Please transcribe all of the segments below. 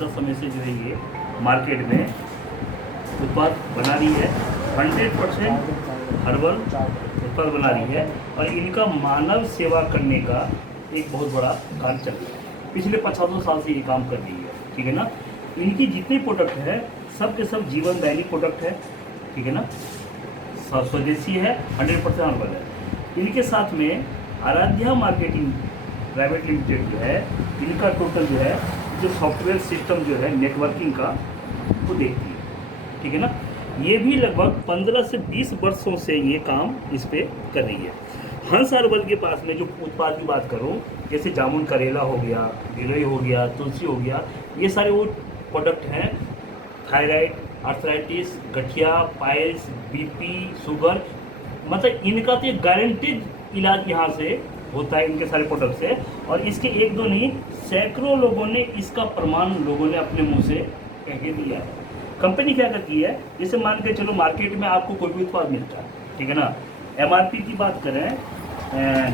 ज़्यादा समय से जो है ये मार्केट में उत्पाद बना रही है। 100% हर्बल उत्पाद बना रही है और इनका मानव सेवा करने का एक बहुत बड़ा कार्य चल रहा है। पिछले 50 साल से ये काम कर रही है, ठीक है ना। इनकी जितने प्रोडक्ट है सब के सब जीवनदायी प्रोडक्ट है, ठीक है ना, स्वदेशी है, 100% हर्बल है। इनके साथ में आराध्या मार्केटिंग प्राइवेट लिमिटेड जो है, इनका टोटल जो है जो सॉफ्टवेयर सिस्टम जो है नेटवर्किंग का वो देखती है, ठीक है ना। ये भी लगभग 15 से 20 वर्षों से ये काम इस पे कर रही है। हंस हर्बल के पास में जो उत्पाद की बात करूं, जैसे जामुन करेला हो गया, गिलोय हो गया, तुलसी हो गया, ये सारे वो प्रोडक्ट हैं। थायराइड, आर्थराइटिस, गठिया, पाइल्स, बीपी, शुगर, मतलब इनका तो गारंटीड इलाज यहाँ से होता है इनके सारे प्रोडक्ट से। और इसके एक दो नहीं, सैकड़ों लोगों ने इसका प्रमाण लोगों ने अपने मुंह से कह के दिया है। कंपनी क्या करती है, जैसे मान के चलो मार्केट में आपको कोई भी उत्पाद मिलता है, ठीक है ना, एमआरपी की बात करें,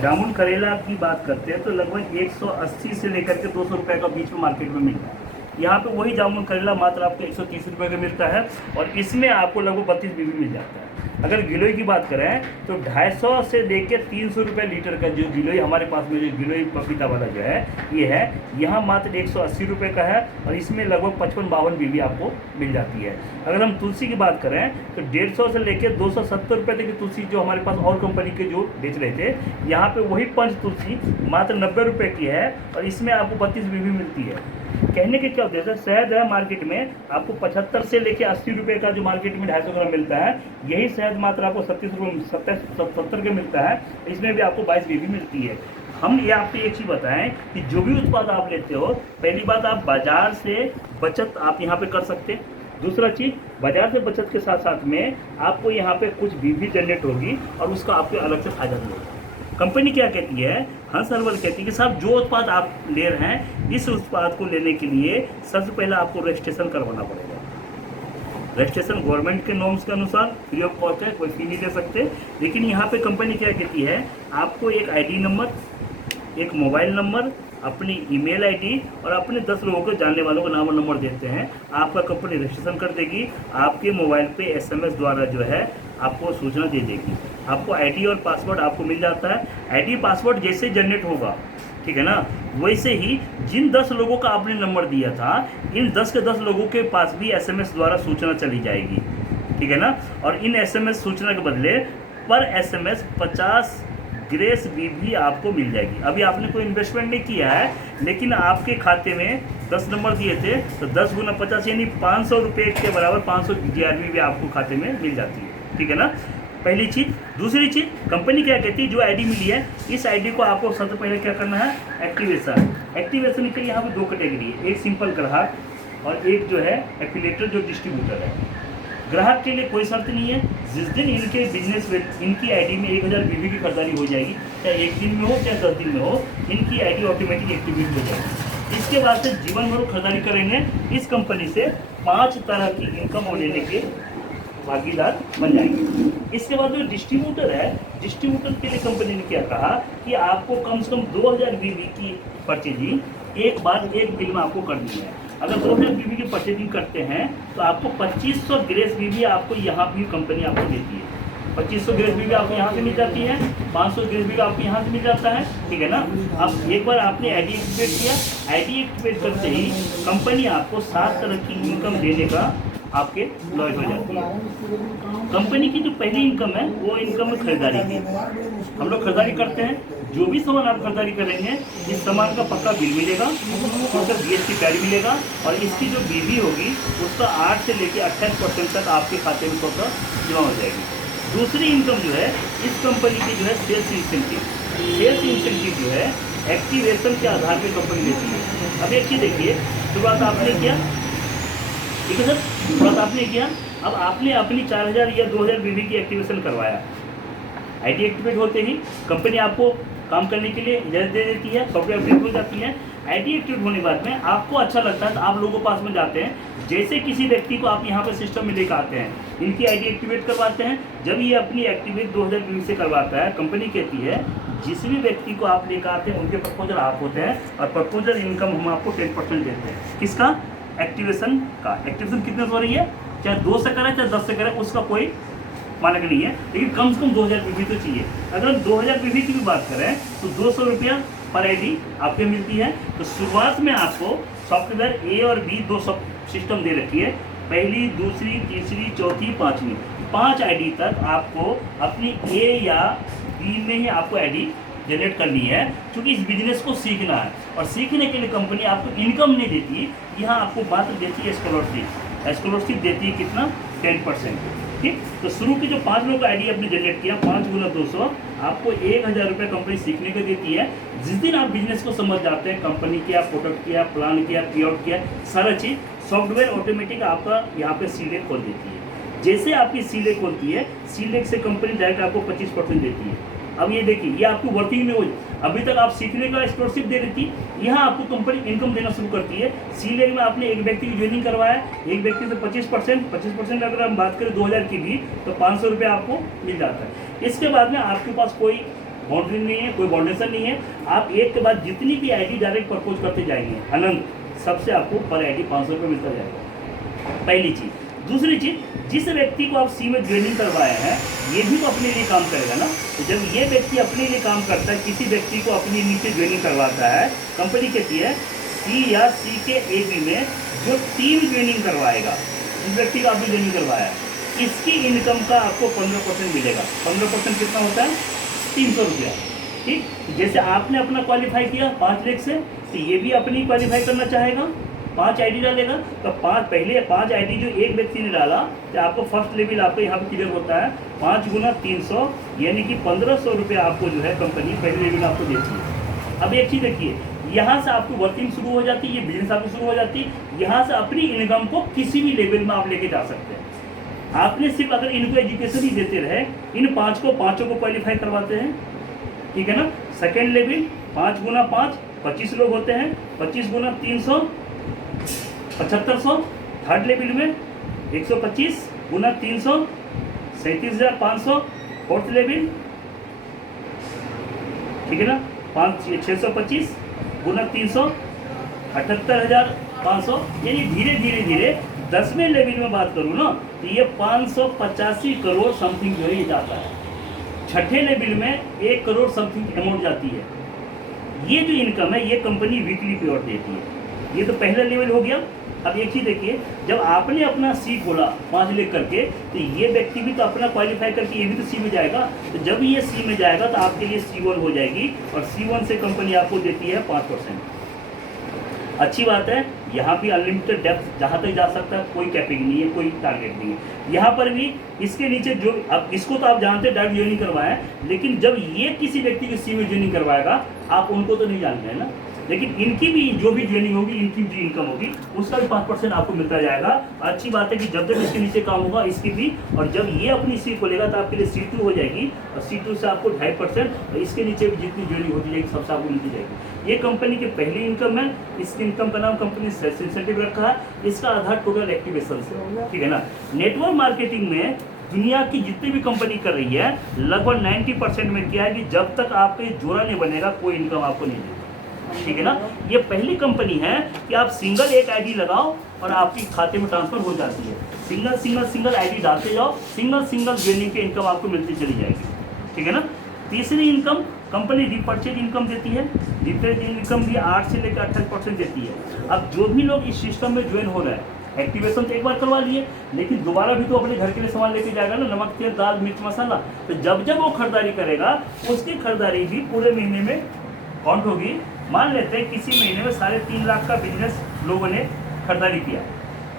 जामुन करेला की बात करते हैं तो लगभग 180 से लेकर के 200 रुपये का बीच में मार्केट में मिलता है। यहाँ पे वही जामुन करेला मात्र आपको 130 रुपये का मिलता है और इसमें आपको लगभग 32 बीबी मिल जाता है। अगर गिलोय की बात करें तो 250 से लेकर 300 रुपये लीटर का जो गिलोय हमारे पास में जो गिलोय पपीता वाला जो है ये है, यहाँ मात्र 180 रुपये का है और इसमें लगभग 55-52 बीबी आपको मिल जाती है। अगर हम तुलसी की बात करें तो 150 से लेकर 270 रुपये तक की तुलसी जो हमारे पास और कंपनी के जो बेच रहे थे, यहाँ पे वही पंच तुलसी मात्र 90 रुपये की है और इसमें आपको 32 बीबी मिलती है। कहने के क्या उद्देश्य है, शहद है मार्केट में आपको 75 से लेकर 80 रुपये का जो मार्केट में 250 ग्राम मिलता है, यही शहद मात्र आपको 70 के मिलता है, इसमें भी आपको 22 बीबी मिलती है। हम ये आपको एक चीज़ बताएं कि जो भी उत्पाद आप लेते हो, पहली बात आप बाजार से बचत आप यहाँ पे कर सकते हैं। दूसरा चीज़, बाजार से बचत के साथ साथ में आपको यहाँ पे कुछ बीबी जनरेट होगी और उसका आपको अलग से फायदा मिलेगा। कंपनी क्या कहती है, हंस हर्बल कहती है कि साहब जो उत्पाद आप ले रहे हैं, इस उत्पाद को लेने के लिए सबसे पहले आपको रजिस्ट्रेशन करवाना पड़ेगा। रजिस्ट्रेशन गवर्नमेंट के नॉर्म्स के अनुसार फ्री ऑफ कॉस्ट है, कोई फी नहीं दे सकते। लेकिन यहाँ पे कंपनी क्या कहती है, आपको एक आईडी नंबर, एक मोबाइल नंबर, अपनी ईमेल आईडी और अपने 10 लोगों को जानने वालों का नाम और नंबर देते हैं, आपका कंपनी रजिस्ट्रेशन कर देगी। आपके मोबाइल पे एसएमएस द्वारा जो है आपको सूचना दे देगी। आपको आईडी और पासवर्ड आपको मिल जाता है। आईडी पासवर्ड जैसे जनरेट होगा, ठीक है ना, वैसे ही जिन 10 लोगों का आपने नंबर दिया था, इन 10 के 10 लोगों के पास भी एसएमएस द्वारा सूचना चली जाएगी, ठीक है ना। और इन एसएमएस सूचना के बदले पर एसएमएस 50 ग्रेस बीबी आपको मिल जाएगी। अभी आपने कोई इन्वेस्टमेंट नहीं किया है, लेकिन आपके खाते में 10 नंबर दिए थे तो 10 गुना 50 यानी 500 रुपये के बराबर 500 GRB भी आपको खाते में मिल जाती है, ठीक है ना। पहली चीज़। दूसरी चीज़, कंपनी क्या कहती है, जो आईडी मिली है इस आईडी को आपको सबसे पहले क्या करना है, एक्टिवेशन। एक्टिवेशन के लिए यहाँ पे 2 कैटेगरी है, एक सिंपल ग्राहक और एक जो है एफिलिएटर जो डिस्ट्रीब्यूटर है। ग्राहक के लिए कोई शर्त नहीं है, जिस दिन इनके बिजनेस में इनकी आईडी में 1000 बीबी की खरीदारी हो जाएगी, चाहे 1 दिन में हो चाहे 10 दिन में हो, इनकी आईडी ऑटोमेटिक एक्टिवेट हो जाएगी। इसके बाद से जीवन भर खरीदारी करेंगे, इस कंपनी से 5 तरह की इनकम लेने के भागीदार बन जाएंगे। इसके बाद जो डिस्ट्रीब्यूटर है, डिस्ट्रीब्यूटर के लिए कंपनी ने क्या कहा कि आपको कम से कम 2000 बीबी की परचेजिंग एक बार एक बिल में आपको करनी है। अगर 2000 बीबी की परचेजिंग करते हैं तो आपको 2500 ग्रेस बीबी आपको यहाँ भी कंपनी आपको देती है। 2500 ग्रेस बीबी आपको यहाँ से मिल जाती है, 500 ग्रेस बीबी आपको यहाँ से मिल जाता है, ठीक है ना। अब एक बार आपने आईडी एक्टिवेट किया, आईडी एक्टिवेट करते ही कंपनी आपको 7 तरह की इनकम देने का आपके लॉय हो जाती है। कंपनी की जो पहली इनकम है वो इनकम है खरीदारी की। हम लोग खरीदारी करते हैं, जो भी सामान आप खरीदारी करेंगे इस सामान का पक्का बिल मिलेगा, उसका GST पैड मिलेगा और इसकी जो बीबी होगी उसका 8 से लेकर 28% तक आपके खाते में पक्का जमा हो जाएगी। दूसरी इनकम जो है इस कंपनी की जो है सेल्स इंसेंटिव। सेल्स इंसेंटिव जो है एक्टिवेशन के आधार पर कंपनी देती है। अब एक चीज़ देखिए, शुरुआत आपने किया, ठीक है सर, शुरुआत आपने किया, अब आपने अपनी 4000 या 2000 बीबी की एक्टिवेशन करवाया। आईडी एक्टिवेट होते ही कंपनी आपको काम करने के लिए इजाज़त दे देती है, सॉफ्टवेयर अपडेट हो जाती है। आईडी एक्टिवेट होने के बाद में आपको अच्छा लगता है तो आप लोगों के पास में जाते हैं, जैसे किसी व्यक्ति को आप यहाँ पे सिस्टम में लेकर आते हैं, इनकी आईडी एक्टिवेट करवाते हैं। जब ये अपनी एक्टिवेट 2000 बीबी से करवाता है, कंपनी कहती है जिस भी व्यक्ति को आप लेकर आते हैं उनके प्रपोजल आप होते हैं और प्रपोजल इनकम हम आपको 10% देते हैं। किसका? एक्टिवेशन का। एक्टिवेशन कितने से हो रही है, चाहे 2 से करें चाहे 10 से करें, उसका कोई मानक नहीं है, लेकिन कम से कम 2000 पीवी तो चाहिए। अगर हम 2000 पीवी की भी बात करें तो 200 रुपया पर आईडी आपके मिलती है। तो शुरुआत में आपको सॉफ्टवेयर ए और बी 2 सब सिस्टम दे रखी है, पहली, दूसरी, तीसरी, चौथी, पाँचवीं, 5 आईडी तक आपको अपनी ए या बी में ही आपको आईडी जनरेट करनी है, क्योंकि इस बिजनेस को सीखना है। और सीखने के लिए कंपनी आपको इनकम नहीं देती, यहाँ आपको मात्र देती है स्कॉलरशिप। स्कॉलरशिप देती है कितना, 10%। ठीक, तो शुरू की जो 5 लोग आईडी आपने जनरेट किया, 5 गुना 200, आपको 1000 रुपये कंपनी सीखने को देती है। जिस दिन आप बिजनेस को समझ जाते हैं, कंपनी किया, प्रोडक्ट किया, प्लान किया, पे आउट किया, सारा चीज़, सॉफ्टवेयर ऑटोमेटिक आपका यहाँ पे सीले खोल देती है। जैसे आपकी सीले खोलती है, सीले से कंपनी डायरेक्ट आपको 25% देती है। अब ये देखिए, ये आपको वर्किंग में हो, अभी तक आप सीखने का स्कॉलरशिप दे रही थी, यहाँ आपको कंपनी इनकम देना शुरू करती है। सी लेग में आपने एक व्यक्ति की ज्वाइनिंग करवाया, एक व्यक्ति से 25% अगर हम बात करें 2000 की भी, तो 500 रुपये आपको मिल जाता है। इसके बाद में आपके पास कोई बाउंड्री नहीं है, कोई बाउंडेशन नहीं है, आप एक के बाद जितनी भी आईडी डायरेक्ट प्रपोज करते जाएंगे, अनंत, सबसे आपको पर आईडी 500 रुपये मिलता जाएगा, पहली चीज़। दूसरी चीज़, जिस व्यक्ति को आप सी में ज्वाइनिंग करवाए हैं, ये भी तो अपने लिए काम करेगा ना। तो जब ये व्यक्ति अपने लिए काम करता है, किसी व्यक्ति को अपने नीचे ज्वाइनिंग करवाता है, कंपनी कहती है सी या सी के ए बी में जो टीम ज्वाइनिंग करवाएगा, जिस व्यक्ति को आपने ज्वाइनिंग करवाया है, इसकी इनकम का आपको 15% मिलेगा। 15% कितना होता है, 300 रुपया। ठीक, जैसे आपने अपना क्वालिफाई किया 5 लाख से, तो ये भी अपनी क्वालिफाई करना चाहेगा, 5 आईडी डालेगा, तो 5 आईडी जो एक व्यक्ति ने डाला, तो आपको फर्स्ट लेवल आपको यहाँ पे क्लियर होता है, 5 गुना 300 यानी कि 1500 रुपये आपको जो है कंपनी पहले लेवल आपको देती है। अब एक चीज़ देखिए, यहाँ से आपको वर्किंग शुरू हो जाती है, ये बिजनेस आपकी शुरू हो जाती है, यहाँ से अपनी इनकम को किसी भी लेवल में आप लेके जा सकते हैं। आपने सिर्फ अगर इनको एजुकेशन ही देते रहे, इन 5 को क्वालिफाई करवाते हैं, ठीक है ना। सेकेंड लेवल 5 गुना 5, 25 लोग होते हैं, 25 गुना 300, 7500। थर्ड लेवल में 125 गुना 300, 37,500। फोर्थ लेवल, ठीक है ना, 625 गुना 300, 78,500। यानी धीरे धीरे धीरे 10वें लेवल में बात करूँ ना, तो ये 585 करोड़ समथिंग जो है ये जाता है। छठे लेवल में 1 करोड़ समथिंग अमाउंट जाती है। ये जो इनकम है, ये कंपनी वीकली पे आउट देती है। ये तो पहला लेवल हो गया। अब एक चीज़ देखिए, जब आपने अपना सी खोला 5 लाख करके, तो ये व्यक्ति भी तो अपना क्वालिफाई करके ये भी तो सी में जाएगा। तो जब ये सी में जाएगा तो आपके लिए C1 हो जाएगी, और C1 से कंपनी आपको देती है 5%। अच्छी बात है, यहाँ भी अनलिमिटेड डेप्थ जहाँ तक जा सकता है, कोई कैपिंग नहीं है, कोई टारगेट नहीं है। यहाँ पर भी इसके नीचे जो, अब इसको तो आप जानते हैं डायरेक्ट ज्वाइनिंग करवाएं, लेकिन जब ये किसी व्यक्ति को सी में ज्वाइनिंग करवाएगा, आप उनको तो नहीं जानते हैं ना, लेकिन इनकी भी जो भी ज्वाइनिंग होगी, इनकी जो इनकम होगी, उसका भी 5% आपको मिलता जाएगा। अच्छी बात है कि जब जब इसके नीचे काम होगा इसकी भी, और जब ये अपनी सी खोलेगा तो आपके लिए C2 हो जाएगी, और C2 से आपको 2.5%, और इसके नीचे भी जितनी ज्वाइनिंग होती जाएगी सबसे आपको मिलती जाएगी। ये कंपनी की पहली इनकम है। इस इनकम का नाम कंपनी सेल्स इंसेंटिव रखा है। इसका आधार टोटल एक्टिवेशन से, ठीक है ना। नेटवर्क मार्केटिंग में दुनिया की जितनी भी कंपनी कर रही है, लगभग 90% में क्या है कि जब तक आपके जोड़ा नहीं बनेगा, कोई इनकम आपको नहीं देगा, ठीक है ना। ये पहली कंपनी है कि आप सिंगल एक आईडी लगाओ और आपकी खाते में ट्रांसफर हो जाती है। सिंगल आईडी डालते जाओ, सिंगल ज्वाइनिंग की इनकम आपको मिलती चली जाएगी, ठीक है ना। तीसरी इनकम, कंपनी रिपर्चेज इनकम देती है। रिपर्चेज इनकम भी 8 से लेकर 28% देती है। अब जो भी लोग इस सिस्टम में ज्वाइन हो रहे हैं, एक्टिवेशन तो एक बार करवा लिए, लेकिन दोबारा भी तो अपने घर के लिए सामान लेके जाएगा ना, नमक, तेल, दाल, मिर्च, मसाला। तो जब जब वो खरीदारी करेगा, उसकी खरीदारी भी पूरे महीने में काउंट होगी। मान लेते हैं किसी महीने में 3.5 लाख का बिजनेस लोगों ने खरीदारी किया,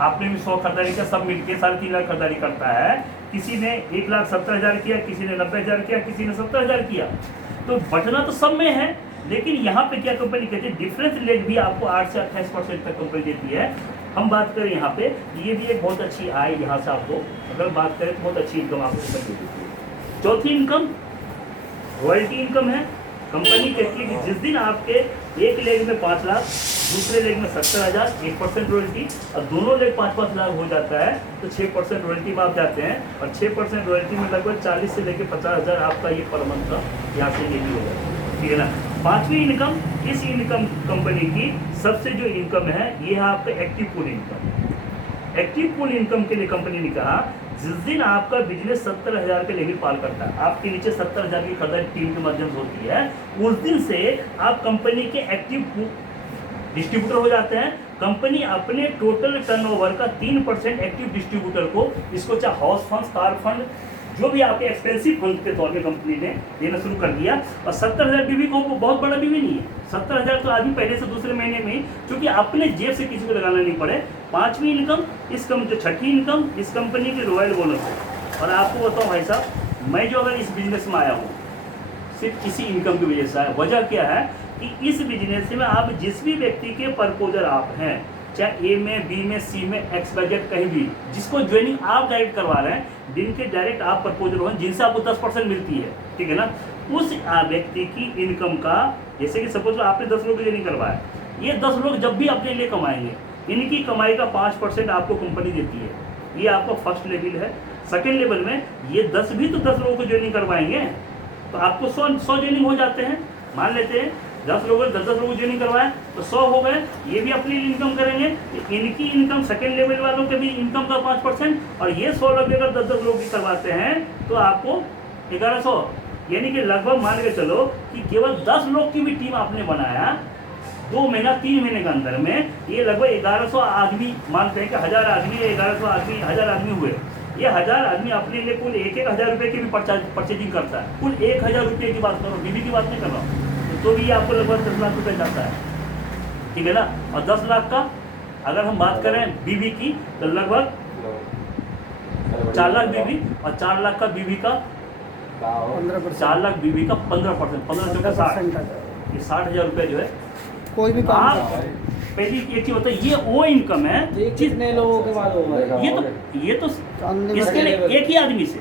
आपने भी 100 खरीदारी किया, सब मिलकर 3.5 लाख खरीदारी करता है। किसी ने 1,70,000 किया, किसी ने 90,000 किया, किसी ने 70,000 किया। तो बटना तो सब में है, लेकिन यहाँ पे क्या कंपनी कहती है, डिफरेंस रेट भी आपको 8 से 28% तक कंपनी देती है। हम बात करें यहाँ पे, ये भी एक बहुत अच्छी आय, यहाँ से आपको अगर बात करें तो बहुत अच्छी इनकम आपको दे देती है। चौथी इनकम रॉयल्टी इनकम है। कंपनी कहती है कि जिस दिन आपके एक लेग में 5 लाख, दूसरे लेग में 70,000, 1% रॉयल्टी, और दोनों लेग 5-5 लाख हो जाता है, तो 6% रॉयल्टी में आप जाते हैं। और 6% रॉयल्टी में लगभग 40 से लेकर 50,000 आपका ये पर मंथ का यहाँ से ये भी हो जाता है, ठीक है ना। पांचवी इनकम इस इनकम कंपनी की सबसे जो इनकम है ये है आपका active pool income. Active pool income के लिए कंपनी ने कहा जिस दिन आपका बिजनेस 70,000 के लेवल पार करता है, आपके नीचे 70,000 की खरीदारी टीम के माध्यम से होती है, उस दिन से आप कंपनी के एक्टिव डिस्ट्रीब्यूटर हो जाते हैं। कंपनी अपने टोटल टर्नओवर का 3% एक्टिव डिस्ट्रीब्यूटर को, इसको चाहे हाउस फंड, कार फंड, जो भी आपके एक्सपेंसिव फंड के तौर पे कंपनी ने देना शुरू कर दिया। और 70,000 बीवी को बहुत बड़ा बीवी नहीं है, 70,000 तो आदमी पहले से दूसरे महीने में, क्योंकि अपने जेब से किसी को लगाना नहीं पड़े। पांचवी इनकम इस जो छठी इनकम इस कंपनी की रॉयल बोनस है। और आपको बताऊँ भाई साहब, मैं जो अगर इस बिजनेस में आया हूँ सिर्फ इसी इनकम की वजह से आया। वजह क्या है कि इस बिजनेस में आप जिस भी व्यक्ति के प्रपोजर आप हैं, चाहे ए में, बी में, सी में, एक्स बजट कहीं भी, जिसको ज्वाइनिंग आप डायरेक्ट करवा रहे हैं, दिन के डायरेक्ट आप प्रपोजल हो जिनसे आपको 10% मिलती है, ठीक है ना, उस व्यक्ति की इनकम का, जैसे कि सपोज आपने 10 लोग ज्वाइनिंग करवाया, ये 10 लोग जब भी अपने लिए कमाएंगे, इनकी कमाई का 5% आपको कंपनी देती है। ये आपका फर्स्ट लेवल है। सेकेंड लेवल में ये 10 भी तो 10 लोगों को ज्वाइनिंग करवाएंगे, तो आपको 100 ज्वाइनिंग हो जाते हैं। मान लेते हैं 10 लोगों 10 लोगों ज्वाइनिंग करवाए तो 100 हो गए, ये भी अपनी इनकम करेंगे। तो इनकी इनकम सेकेंड लेवल वालों के भी इनकम का 5%, और ये 100 लोग अगर 10 लोग भी करवाते हैं तो आपको 1100, यानी कि लगभग मान के चलो कि केवल 10 लोग की भी टीम आपने बनाया 2 महीना 3 महीने के अंदर में, ये लगभग 1100 आदमी, मानते हैं कि 1000 आदमी, 1100 आदमी, 1000 आदमी हुए। ये 1000 आदमी अपने लिए कुल 1,000 रुपये की भी परचेजिंग करता है। कुल 1,000 रुपये की बात करो, बीवी की बात नहीं कर रहा हूँ, तो भी आपको लगभग 10 लाख रुपये जाता है, ठीक है ना। और 10 लाख का अगर हम बात करें बीवी की तो लगभग 4 लाख बीवी, और 4 लाख का बीवी का 4 लाख बीवी का 15%, 15 ये 60,000 रुपये जो है कोई भी काम आप पहली एक चीज होता है, ये वो इनकम है कितने लोगों के बाद होगा। ये तो इसके लिए एक ही आदमी से।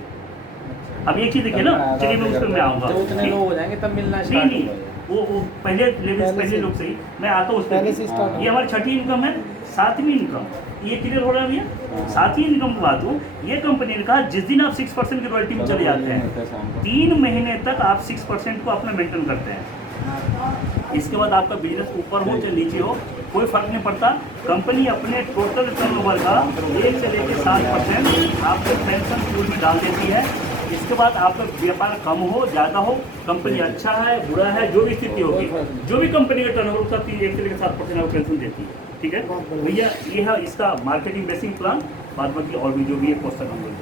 अब एक चीज देखिए ना, चलिए मैं उस पर मैं आऊँगा, उतने लोग हो जाएंगे तब मिलना नहीं वो पहले लेवल पहले लोग सही, मैं आता हूँ उस पर। ये हमारी छठी इनकम है। सातवीं इनकम, ये क्लियर हो रहा है भैया। सातवीं इनकम की बात हो, ये कंपनी ने कहा जिस दिन आप 6% की रॉयल्टी में चले जाते हैं, 3 महीने तक आप 6% को अपना मेंटेन करते हैं। इसके बाद आपका बिजनेस ऊपर हो चाहे नीचे हो, कोई फर्क नहीं पड़ता। कंपनी अपने टोटल टर्नओवर का 1 से लेकर 7% आपको पेंशन पूल में डाल देती है। इसके बाद आपका व्यापार कम हो ज़्यादा हो, कंपनी अच्छा है बुरा है, जो भी स्थिति होगी, जो भी कंपनी का टर्नओवर उसका 1 से लेकर 7% आपको पेंशन देती है, ठीक है भैया। ये है इसका मार्केटिंग बेसिक प्लान। बाद बाकी और भी जो भी है क्वेश्चन हम लोग